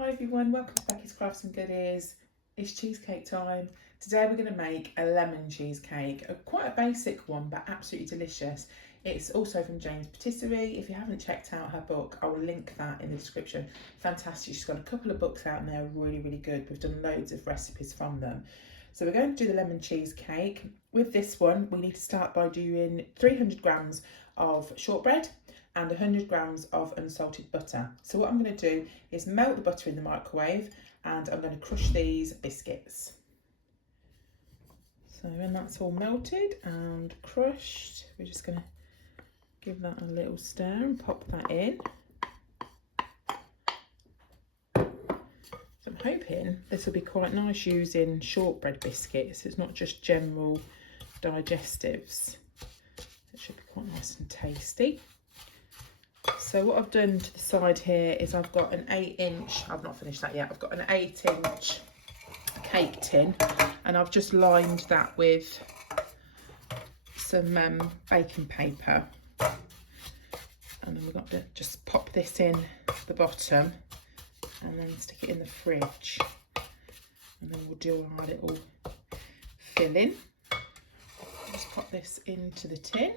Hi everyone, welcome to Becky's Crafts and Goodies. It's cheesecake time. Today we're going to make a lemon cheesecake, quite a basic one but absolutely delicious. It's also from Jane's Patisserie. If you haven't checked out her book, I will link that in the description. Fantastic, she's got a couple of books out and they're really good. We've done loads of recipes from them. So we're going to do the lemon cheesecake. With this one, we need to start by doing 300 grams of shortbread and 100 grams of unsalted butter. So what I'm going to do is melt the butter in the microwave and I'm going to crush these biscuits. So when that's all melted and crushed, we're just going to give that a little stir and pop that in. So I'm hoping this will be quite nice using shortbread biscuits. It's not just general digestives. It should be quite nice and tasty. So what I've done to the side here is I've got an 8-inch, I've not finished that yet, I've got an 8-inch cake tin and I've just lined that with some baking paper. And then we've got to just pop this in the bottom and then stick it in the fridge. And then we'll do our little filling. Just pop this into the tin.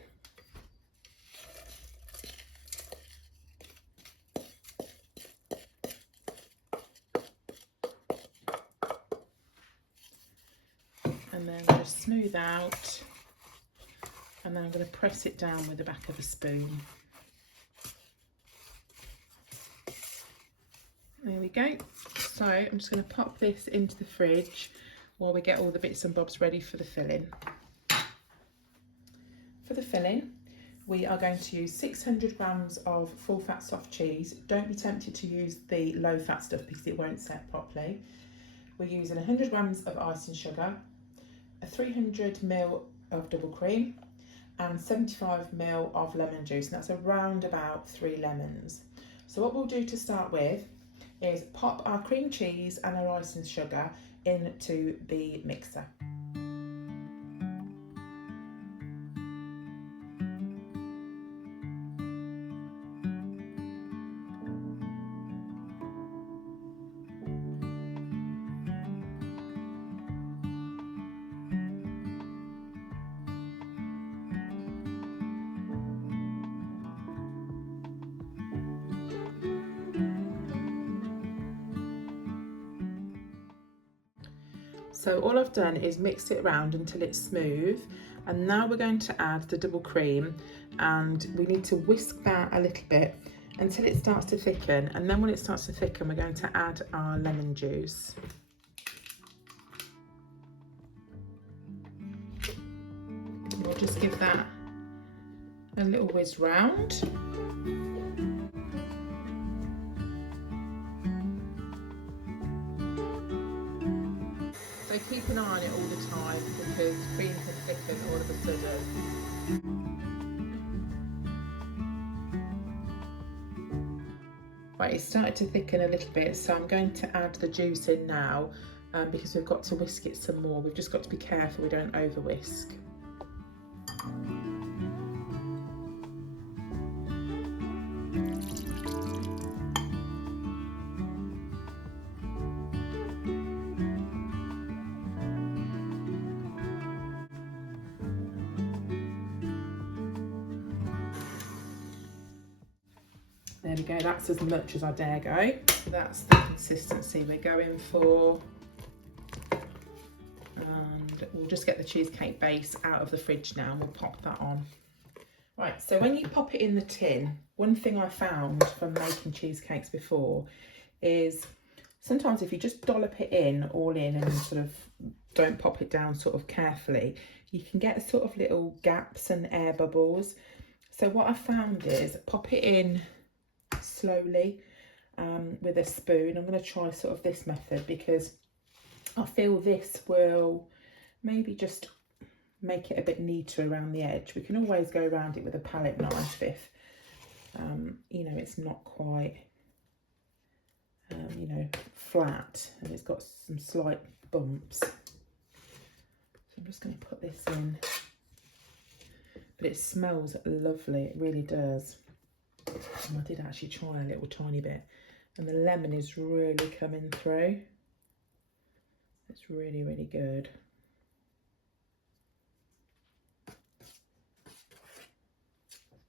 And then just smooth out, and then I'm going to press it down with the back of a spoon. There we go. So I'm just going to pop this into the fridge while we get all the bits and bobs ready for the filling. For the filling, we are going to use 600 grams of full fat soft cheese. Don't be tempted to use the low fat stuff because it won't set properly. We're using 100 grams of icing sugar, 300 ml of double cream and 75 ml of lemon juice, and that's around about 3 lemons. So what we'll do to start with is pop our cream cheese and our icing sugar into the mixer. So all I've done is mixed it around until it's smooth, and now we're going to add the double cream, and we need to whisk that a little bit until it starts to thicken, and then when it starts to thicken we're going to add our lemon juice. We'll just give that a little whiz round. So keep an eye on it all the time because cream can thicken all of a sudden. Right, it's started to thicken a little bit, so I'm going to add the juice in now because we've got to whisk it some more. We've just got to be careful we don't over whisk. There we go, that's as much as I dare go. That's the consistency we're going for. And we'll just get the cheesecake base out of the fridge now and we'll pop that on. Right, so when you pop it in the tin, one thing I found from making cheesecakes before is sometimes if you just dollop it in, all in, and sort of don't pop it down sort of carefully, you can get sort of little gaps and air bubbles. So what I found is pop it in slowly with a spoon. I'm going to try sort of this method because I feel this will maybe just make it a bit neater around the edge. We can always go around it with a palette knife if you know, it's not quite you know, flat and it's got some slight bumps. So I'm just going to put this in, but it smells lovely, it really does. And I did actually try a little tiny bit And the lemon is really coming through. It's really, really good.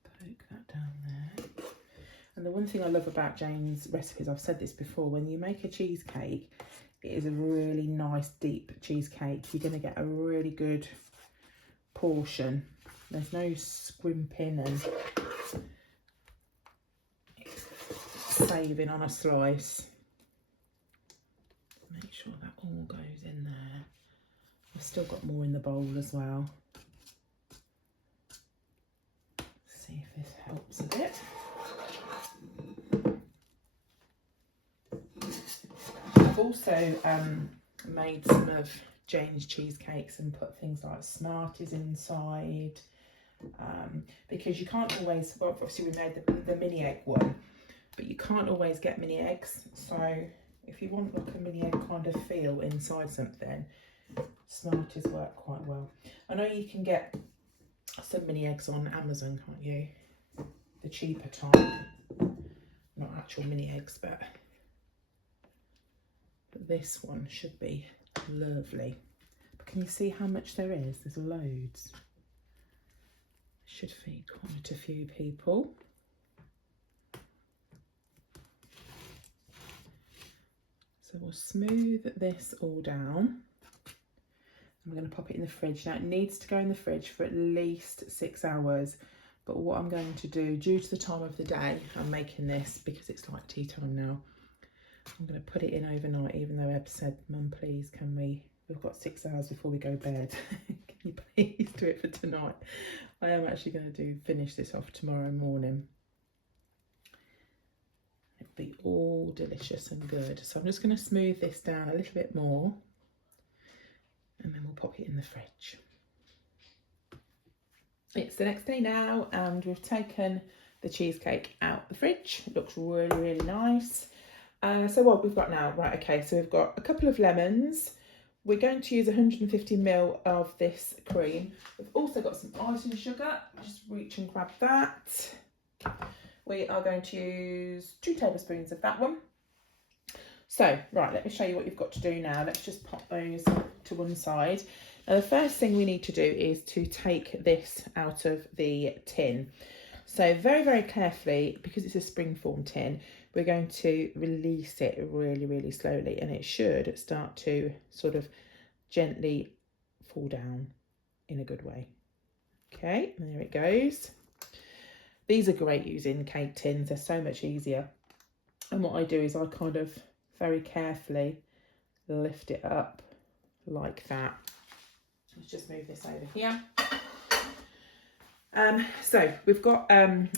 Poke that down there. And the one thing I love about Jane's recipes, I've said this before, when you make a cheesecake, it is a really nice deep cheesecake. You're going to get a really good portion. There's no scrimping and saving on a slice. Make sure that all goes in there. I've still got more in the bowl as well. See if this helps a bit. I've also made some of Jane's cheesecakes and put things like Smarties inside, because you can't always, well, obviously we made the mini egg one, but you can't always get mini eggs. So if you want like a mini egg kind of feel inside something, Smarties work quite well. I know you can get some mini eggs on Amazon, can't you? The cheaper type, not actual mini eggs, but this one should be lovely. But can you see how much there is? There's loads. Should feed quite a few people. So we'll smooth this all down. I'm going to pop it in the fridge. Now it needs to go in the fridge for at least 6 hours. But what I'm going to do, due to the time of the day I'm making this, because it's like tea time now, I'm going to put it in overnight, even though Eb said, Mum, please, we've got 6 hours before we go to bed. Can you please do it for tonight? I am actually going to finish this off tomorrow morning. It'll be all delicious and good. So I'm just going to smooth this down a little bit more, and then we'll pop it in the fridge. It's the next day now, and we've taken the cheesecake out the fridge. It looks really, really nice. So what we've got now, right, okay, so we've got a couple of lemons. We're going to use 150 ml of this cream. We've also got some icing sugar. Just reach and grab that. We are going to use 2 tablespoons of that one. So, right, let me show you what you've got to do now. Let's just pop those to one side. Now, the first thing we need to do is to take this out of the tin. So very, very carefully, because it's a springform tin, we're going to release it really, really slowly, and it should start to sort of gently fall down in a good way. Okay, and there it goes. These are great using cake tins. They're so much easier. And what I do is I kind of very carefully lift it up like that. Let's just move this over here. So we've got,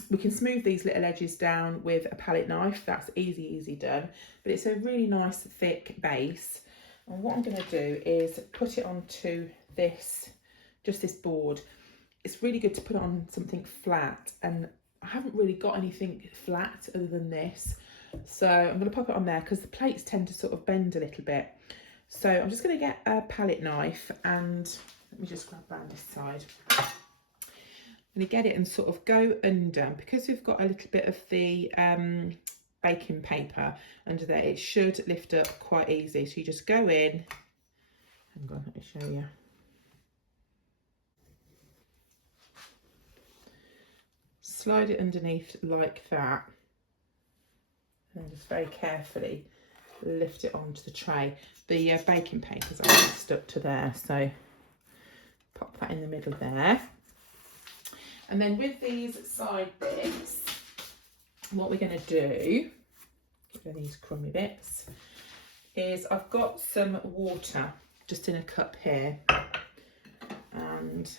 we can smooth these little edges down with a palette knife. That's easy done. But it's a really nice thick base. And what I'm going to do is put it onto this, just this board. It's really good to put it on something flat, and I haven't really got anything flat other than this. So I'm going to pop it on there because the plates tend to sort of bend a little bit. So I'm just going to get a palette knife, and let me just grab around this side. I'm going to get it and sort of go under, because we've got a little bit of the baking paper under there. It should lift up quite easy. So you just go in. Hang on, let me show you. Slide it underneath like that, and just very carefully lift it onto the tray. The baking paper's actually stuck to there, so pop that in the middle there. And then with these side bits, what we're going to do, get rid of these crummy bits, is I've got some water just in a cup here, and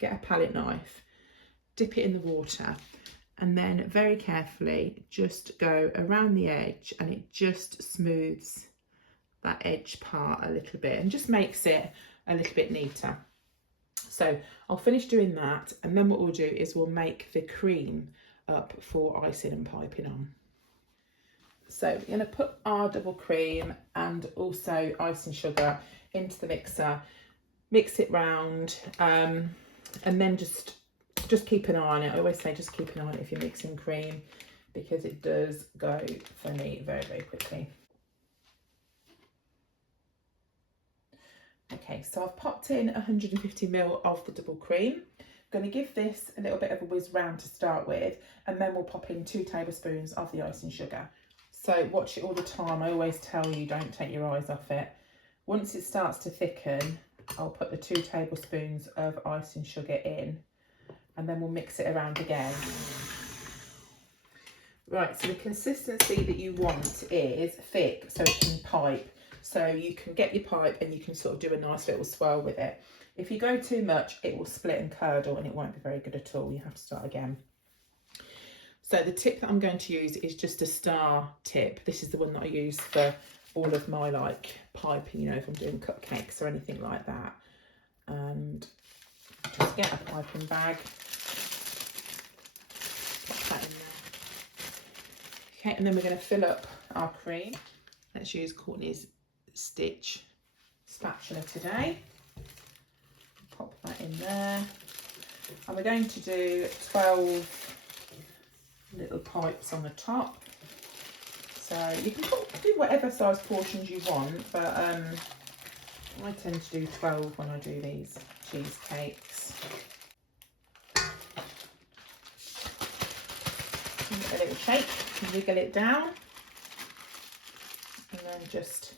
get a palette knife, dip it in the water, and then very carefully just go around the edge, and it just smooths that edge part a little bit and just makes it a little bit neater. So I'll finish doing that, and then what we'll do is we'll make the cream up for icing and piping on. So we're going to put our double cream and also icing sugar into the mixer, mix it round, and then just keep an eye on it. I always say just keep an eye on it if you're mixing cream, because it does go for me very, very quickly. Okay, so I've popped in 150ml of the double cream. I'm going to give this a little bit of a whiz round to start with, and then we'll pop in 2 tablespoons of the icing sugar. So watch it all the time. I always tell you, don't take your eyes off it. Once it starts to thicken, I'll put the 2 tablespoons of icing sugar in, and then we'll mix it around again. Right, so the consistency that you want is thick so it can pipe. So you can get your pipe and you can sort of do a nice little swirl with it. If you go too much, it will split and curdle and it won't be very good at all. You have to start again. So the tip that I'm going to use is just a star tip. This is the one that I use for all of my like piping, you know, if I'm doing cupcakes or anything like that. And just get a piping bag. Pop that in there. Okay, and then we're going to fill up our cream. Let's use Courtney's Stitch spatula today. Pop that in there. And we're going to do 12 little pipes on the top. So you can do whatever size portions you want, but I tend to do 12 when I do these cheesecakes. Give it a little shake, wiggle it down, and then just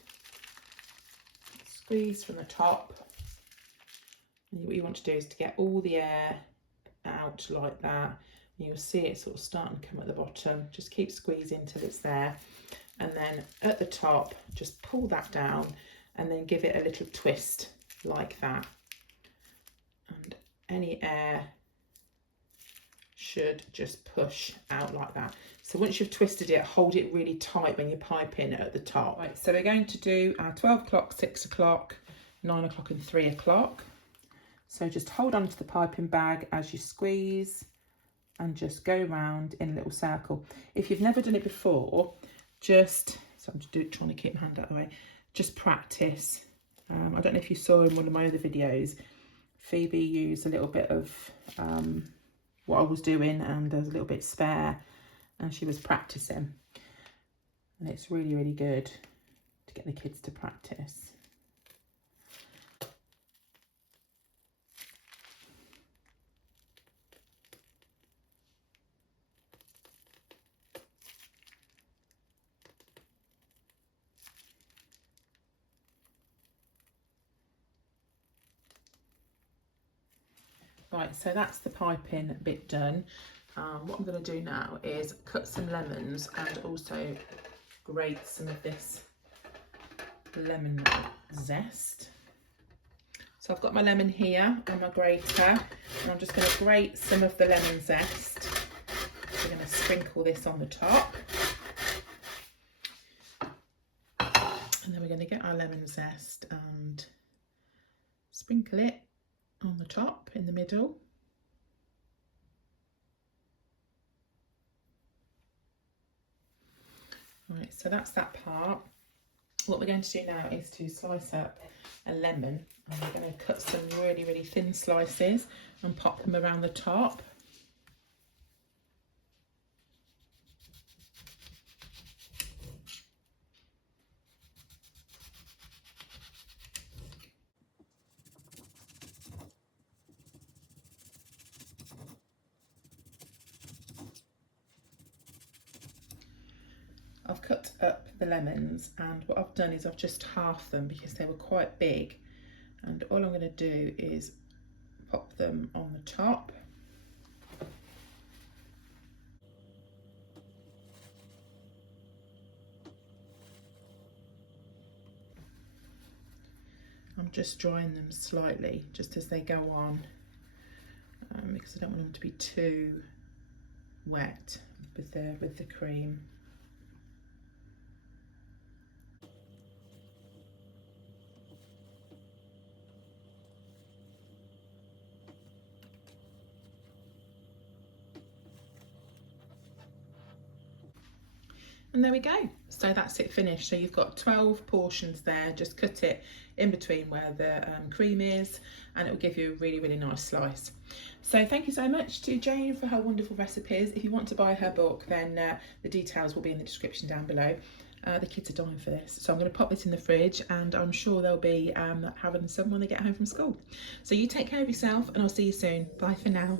squeeze from the top. And what you want to do is to get all the air out like that. And you'll see it sort of starting to come at the bottom. Just keep squeezing till it's there. And then at the top, just pull that down and then give it a little twist like that. And any air should just push out like that. So once you've twisted it, hold it really tight when you're piping at the top. Right, so we're going to do our 12 o'clock, 6 o'clock, 9 o'clock and 3 o'clock. So just hold on to the piping bag as you squeeze and just go round in a little circle. If you've never done it before, just, so I'm just trying to keep my hand out of the way, just practice. I don't know if you saw in one of my other videos, Phoebe used a little bit of what I was doing and there's a little bit spare and she was practicing. And it's really, really good to get the kids to practice. Right, so that's the piping bit done. What I'm going to do now is cut some lemons and also grate some of this lemon zest. So I've got my lemon here on my grater and I'm just going to grate some of the lemon zest. We're going to sprinkle this on the top. And then we're going to get our lemon zest and sprinkle it on the top in the middle. Right, so that's that part. What we're going to do now is to slice up a lemon and we're going to cut some really, really thin slices and pop them around the top. I've cut up the lemons and what I've done is I've just halved them because they were quite big, and all I'm going to do is pop them on the top. I'm just drying them slightly just as they go on because I don't want them to be too wet with the cream. And there we go. So So that's it finished. So you've got 12 portions there. Just cut it in between where the cream is, and it will give you a really, really nice slice. So thank you so much to Jane for her wonderful recipes. If you want to buy her book, then the details will be in the description down below. The kids are dying for this, so I'm going to pop this in the fridge, and I'm sure they'll be having some when they get home from school. So you take care of yourself, and I'll see you soon. Bye for now.